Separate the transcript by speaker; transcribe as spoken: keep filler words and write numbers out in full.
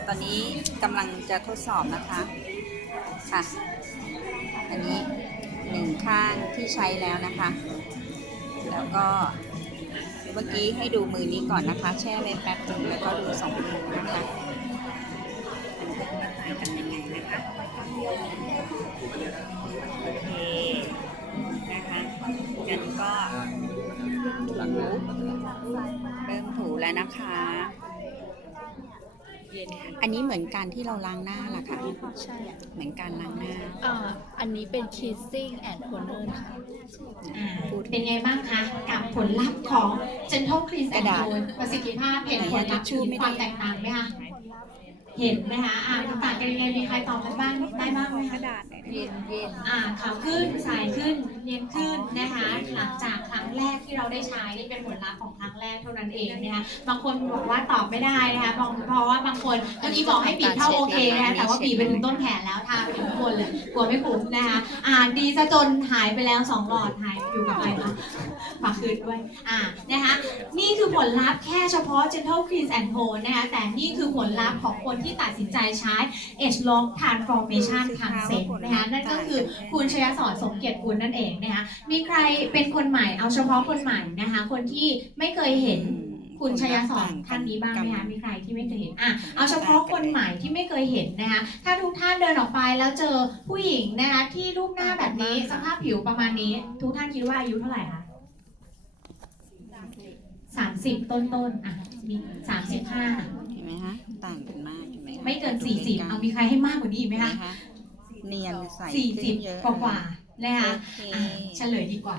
Speaker 1: ตอนนี้กำลังจะทดสอบนะคะค่ะอันนี้หนึ่งข้างที่ใช้แล้วนะคะ แล้วก็เมื่อกี้ให้ดูมือนี้ก่อนนะคะ แช่ไว้แป๊บนึงแล้วก็ดูสองมือนะคะมันจะมาถ่ายกันยังไงนะคะโอเคนะคะงั้นก็ถูเริ่มถูแล้วนะคะ อันนี้เหมือนการที่เราล้างหน้าล่ะค่ะใช่เหมือนการล้างหน้า
Speaker 2: อ่าอันนี้เป็น kissing and toner ค่ะ
Speaker 3: อ่าเป็นไงบ้างคะกับผลลัพธ์ของ Gentle Cleanse and Tone ประสิทธิภาพเห็นผลลัพธ์มีความแตกต่างไหมคะเห็นไหมคะอ่าต่างกันยังไงมีใครตอบกันบ้างได้บ้างไหมคะ
Speaker 1: เย็นเย็น
Speaker 3: อ่าขาวขึ้นใสขึ้นเนียนขึ้นนะคะหลังจากครั้งแรกที่เราได้ใช้นี่เป็นผลลัพธ์ของครั้งแรกเท่านั้นเองนะคะบางคนบอกว่าตอบไม่ได้นะคะบางเพราะว่าบางคนเมื่อกี้บอกให้บีบเท่าโอเคนะคะแต่ว่าบีบไปถึงต้นแขนแล้วทาไปถึงบนเลยกลัวไม่คุ้มนะคะอ่าดีซะจนหายไปแล้วสองหลอดหายอยู่กับอะไรคะฝากคืนด้วยอ่านะคะนี่คือผลลัพธ์แค่เฉพาะ Gentle Cleanse and Tone นะคะแต่นี่คือผลลัพธ์ของคนที่ตัดสินใจใช้ Age Long Transformation Concept นะคะนั่นก็คือคุณชยสอนสมเกียรติกุลนั่นเองนะคะมีใครเป็นคนใหม่เอาเฉพาะคนใหม่นะคะคนที่ไม่เคยเห็นคุณชยสอนท่านนี้บ้างไหมคะมีใครที่ไม่เคยเห็นอ่ะเอาเฉพาะคนใหม่ที่ไม่เคยเห็นนะคะถ้าทุกท่านเดินออกไปแล้วเจอผู้หญิงนะคะที่รูปหน้าแบบนี้สภาพผิวประมาณนี้ทุกท่านคิดว่าอายุเท่าไหร่คะสามสิบต้นๆอ่ะมีสามสิบห้า
Speaker 1: เห็นไหมคะต่างกันมากเห็นไหม
Speaker 3: ไม่เกินสี่สิบเอามีใครให้มากกว่านี้อีกไหมคะ
Speaker 1: เนียนใส
Speaker 3: สี่สิบ
Speaker 1: เยอะ
Speaker 3: กว่าๆนะคะเฉลยดีกว่า